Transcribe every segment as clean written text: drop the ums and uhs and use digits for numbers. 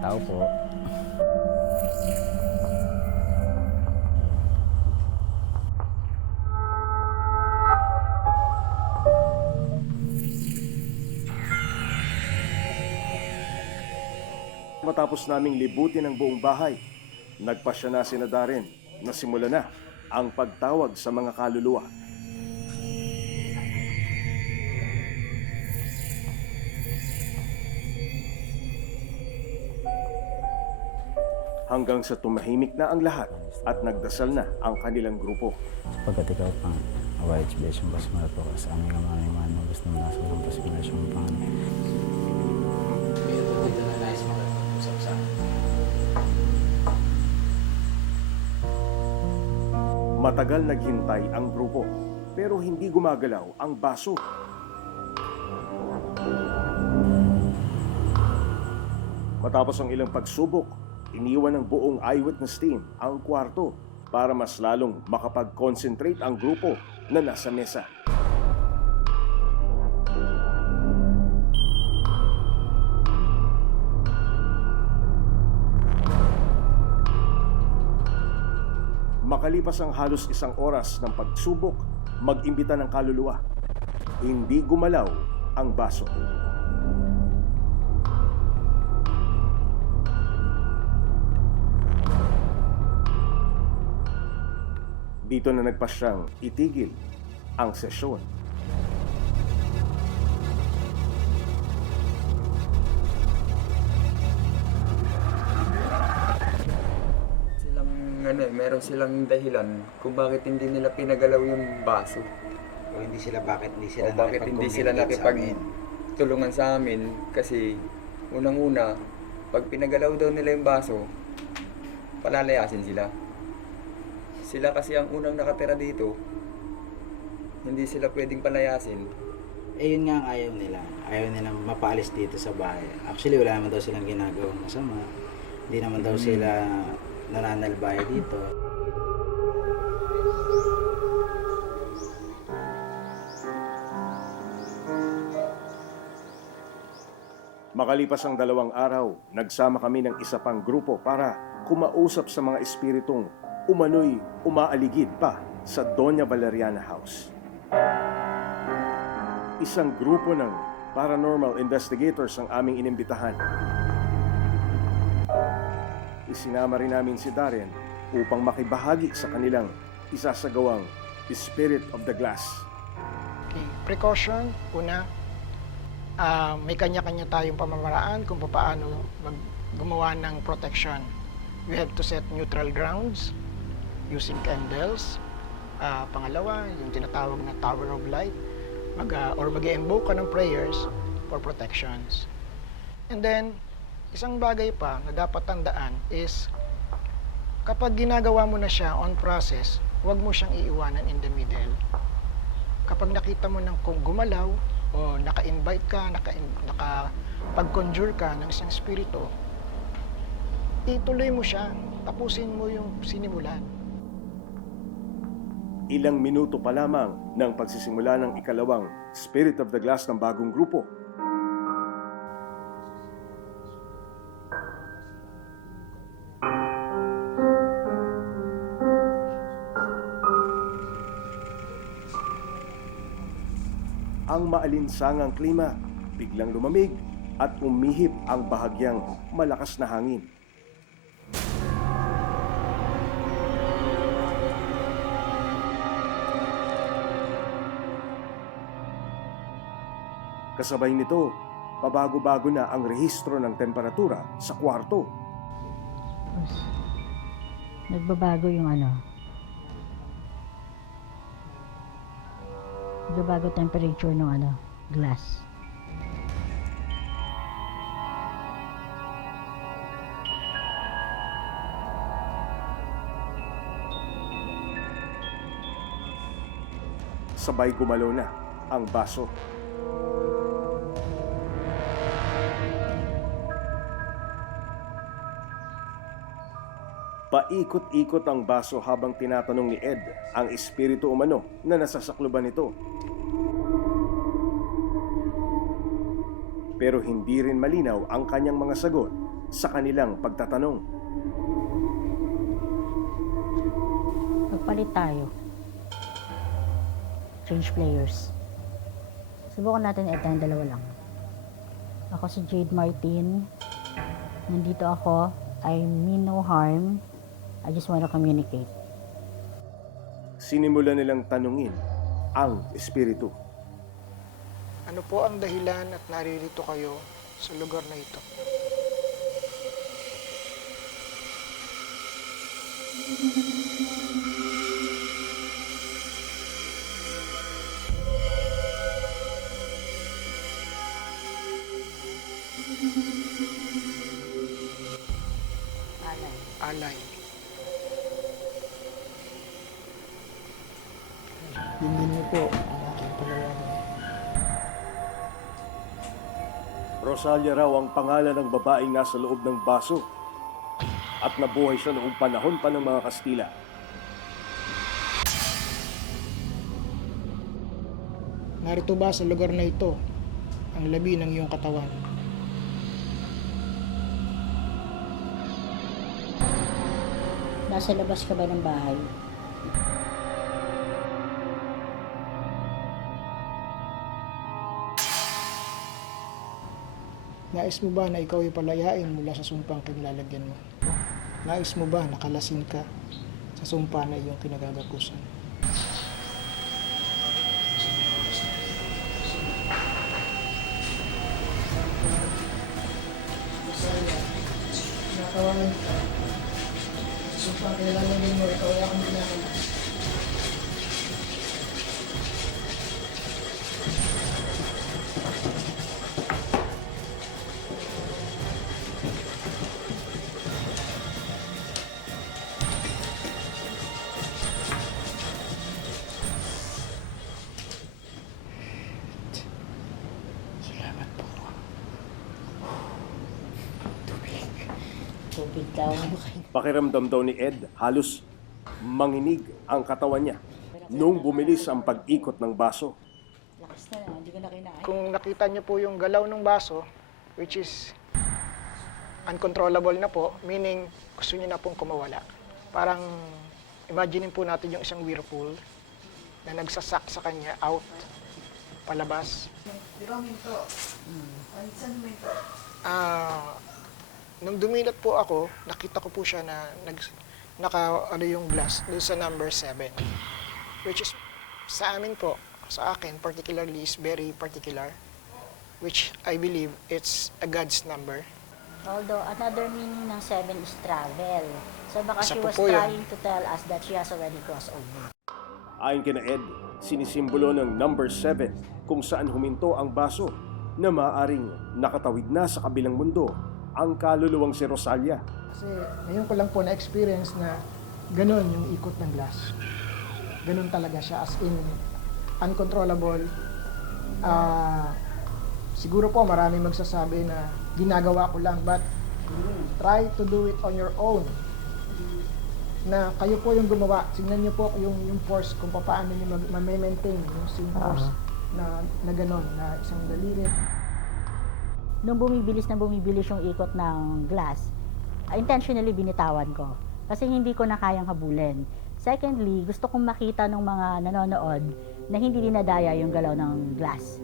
Tao po. Matapos naming libutin ang buong bahay, nagpasya na si Darren na simula na ang pagtawag sa mga kaluluwa. Hanggang sa tumahimik na ang lahat at nagdasal na ang kanilang grupo. Pagkat ikaw pang away besyong basmara po sa aming aming mga gusto mo nasa ng pasimulasyong pang Matagal naghintay ang grupo, pero hindi gumagalaw ang baso. Matapos ang ilang pagsubok, iniwan ng buong eyewitness team ang kwarto para mas lalong makapag-concentrate ang grupo na nasa mesa. Makalipas ang halos isang oras ng pagsubok, mag-imbita ng kaluluwa. Hindi gumalaw ang baso. Dito na nagpasyang itigil ang sesyon. Meron silang dahilan kung bakit hindi nila pinagalaw yung baso. O hindi sila, bakit hindi O sila bakit hindi sila nakipagtulungan sa amin. Kasi unang-una, pag pinagalaw daw nila yung baso, palalayasin sila. Sila kasi ang unang nakatira dito, hindi sila pwedeng palayasin. Eh yun nga ang ayaw nila. Ayaw nilang mapaalis dito sa bahay. Actually wala naman daw silang ginagawang masama. Hindi naman daw sila nananalbaya dito. Makalipas ang 2 araw, nagsama kami ng isa pang grupo para kumausap sa mga espiritong umano'y umaaligid pa sa Doña Valeriana House. Isang grupo ng paranormal investigators ang aming inimbitahan. Isinama rin namin si Darren upang makibahagi sa kanilang isasagawang Spirit of the Glass. Okay. Precaution, una, may kanya-kanya tayong pamamaraan kung paano gumawa ng protection. We have to set neutral grounds using candles. Pangalawa, yung tinatawag na Tower of Light, mag-e-invoke ka ng prayers for protections. And then, isang bagay pa na dapat tandaan is kapag ginagawa mo na siya on process, huwag mo siyang iiwanan in the middle. Kapag nakita mo nang kung gumalaw o naka-invite ka, nakapag-conjure ka ng isang spirito, ituloy mo siya, tapusin mo yung sinimulan. Ilang minuto pa lamang ng pagsisimula ng ikalawang Spirit of the Glass ng bagong grupo, ang maalinsangang klima biglang lumamig at umihip ang bahagyang malakas na hangin. Kasabay nito, pabago-bago na ang rehistro ng temperatura sa kwarto. Nagbabago yung nagbabago temperature ng glass. Sabay gumalaw na ang baso. Paikot-ikot ang baso habang tinatanong ni Ed ang espiritu umano na nasasakluban nito. pero hindi rin malinaw ang kanyang mga sagot sa kanilang pagtatanong. Magpalit tayo. Change players. Subukan natin ito ang dalawa lang. Ako si Jade Martin. Nandito ako. I mean no harm. I just want to communicate. Sinimulan nilang tanungin ang espiritu. Ano po ang dahilan at naririto kayo sa lugar na ito? Alay. Hindi niyo po ang aking palayanan. Rosalia raw ang pangalan ng babaeng nasa loob ng baso at nabuhay siya noong panahon pa ng mga Kastila. Narito ba sa lugar na ito ang labi ng iyong katawan? Nasa labas ka ba ng bahay? Nais mo ba na ikaw ay palayain mula sa sumpang kinilalagyan mo? Nais mo ba nakalasin ka sa sumpa na iyong kinagagakusan? Nakawangan ka. Sa sumpang kinilalagyan mo, ikaw ay akong kinakalas. Salamat po. Tubig daw. Pakiramdam daw ni Ed, halos manginig ang katawan niya nung bumilis ang pag-ikot ng baso. Lakas na lang, hindi ko na kinain. Kung nakita niyo po yung galaw ng baso, which is uncontrollable na po, meaning gusto niyo na pong kumawala. Parang imagine po natin yung isang whirlpool na nagsasak sa kanya out, palabas. Nung dumilat po ako, nakita ko po siya na yung glass doon sa number 7. Which is, sa amin po, sa akin particularly is very particular. Which I believe it's a God's number. Although, another meaning ng 7 is travel. So baka Isa she po was po yun. trying to tell us that she has already crossed over. Ayon kina Ed, sinisimbolo ng number 7 kung saan huminto ang baso na maaaring nakatawid na sa kabilang mundo ang kaluluwang si Rosalia. Kasi ngayon ko lang po na-experience na ganun yung ikot ng glass. Ganun talaga siya, as in uncontrollable. Siguro po maraming magsasabi na ginagawa ko lang, but try to do it on your own. Na kayo po yung gumawa. Tingnan niyo po yung force kung paano niyo ma-maintain yung same force na ganun, na isang daliri. Nung bumibilis yung ikot ng glass, intentionally binitawan ko. Kasi hindi ko na kayang habulin. Secondly, gusto kong makita ng mga nanonood na hindi dinadaya yung galaw ng glass.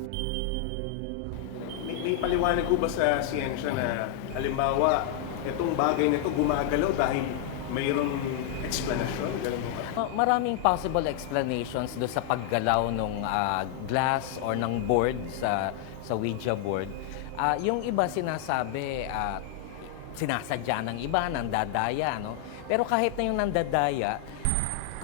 May paliwanag ko ba sa siyensya na halimbawa, itong bagay na ito gumagalaw dahil mayroong explanation? Ganun ba? Maraming possible explanations do sa paggalaw ng glass or ng board sa Ouija board. Yung iba sinasabi, sinasadya ng iba, nandadaya, no? Pero kahit na yung nandadaya,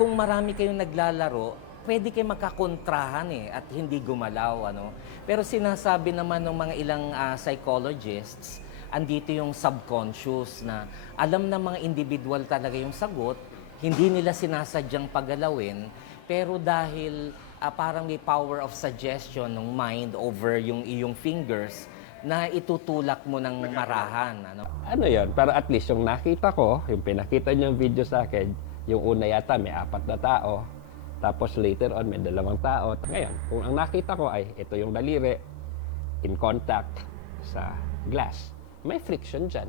kung marami kayong naglalaro, pwede kayo magkakontrahan at hindi gumalaw, ano? Pero sinasabi naman ng mga ilang psychologists, andito yung subconscious na alam ng mga individual talaga yung sagot, hindi nila sinasadyang pagalawin, pero dahil parang may power of suggestion ng mind over yung iyong fingers, na itutulak mo ng marahan. Ano yun? Pero at least yung nakita ko, yung pinakita niyo yung video sa akin, yung una yata may 4 na tao, tapos later on may 2 tao. Ngayon, kung ang nakita ko ay ito yung daliri, in contact, sa glass, may friction dyan.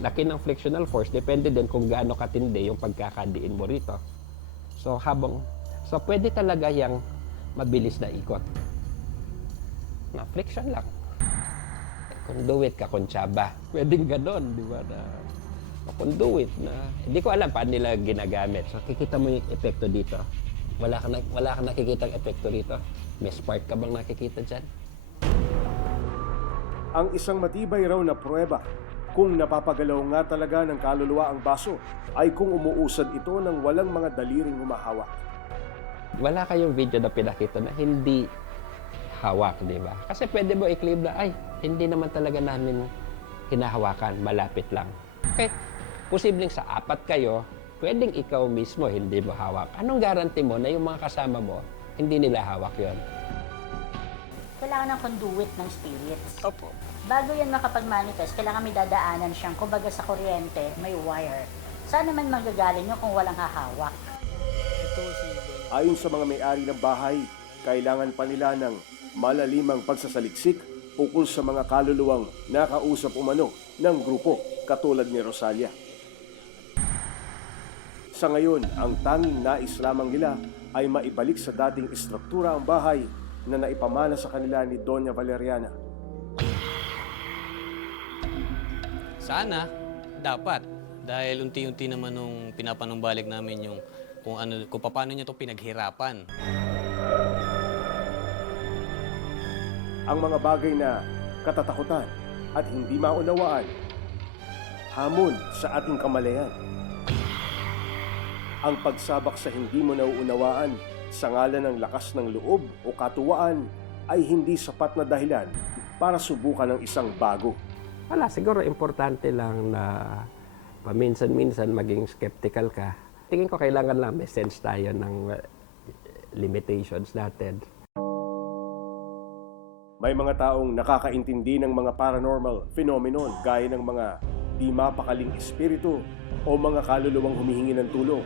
Laki ng frictional force, depende din kung gaano katindi yung pagkakadiin mo rito. So pwede talaga yung mabilis na ikot. Na friction lang. Conduit ka, kontsaba. Pwedeng ganon, di ba? Na conduit na, hindi ko alam paano nila ginagamit. So kikita mo yung epekto dito. Wala ka nakikitang epekto rito. May spark ka bang nakikita dyan? Ang isang matibay raw na pruweba kung napapagalaw nga talaga ng kaluluwa ang baso ay kung umuusad ito ng walang mga daliring humahawak. Wala kayong video na pinakita na hindi hawak, di ba? Kasi pwede mo i-claim na, ay, hindi naman talaga namin hinahawakan, malapit lang. Okay, posibleng sa 4 kayo, pwedeng ikaw mismo hindi mo hawak. Anong guarantee mo na yung mga kasama mo, hindi nila hawak yon? Kailangan ng conduit ng spirits. Opo. Bago yan makapag-manifest, kailangan may dadaanan siyang, kumbaga sa kuryente, may wire. Saan naman manggagaling yun kung walang hahawak? Ayon sa mga may-ari ng bahay, kailangan pa nila ng malalimang pagsasaliksik ukol sa mga kaluluwang nakausap umano ng grupo katulad ni Rosalia. Sa ngayon, ang tanging nais lamang nila ay maibalik sa dating istruktura ang bahay na naipamana sa kanila ni Doña Valeriana. Sana, dapat. Dahil unti-unti naman nung pinapanumbalik namin yung kung paano niya ito pinaghirapan. Ang mga bagay na katatakutan at hindi maunawaan, hamon sa ating kamalayan. Ang pagsabak sa hindi mo nauunawaan sa ngalan ng lakas ng loob o katuwaan ay hindi sapat na dahilan para subukan ng isang bago. Wala, siguro importante lang na paminsan-minsan maging skeptical ka. Tingin ko kailangan lang may sense tayo ng limitations natin. May mga taong nakakaintindi ng mga paranormal phenomenon gaya ng mga di mapakaling espiritu o mga kaluluwang humihingi ng tulong.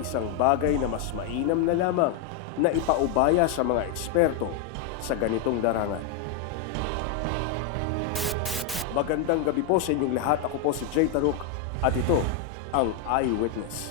Isang bagay na mas mainam na lamang na ipaubaya sa mga eksperto sa ganitong darangan. Magandang gabi po sa inyong lahat. Ako po si Jay Taruk at ito ang Eyewitness.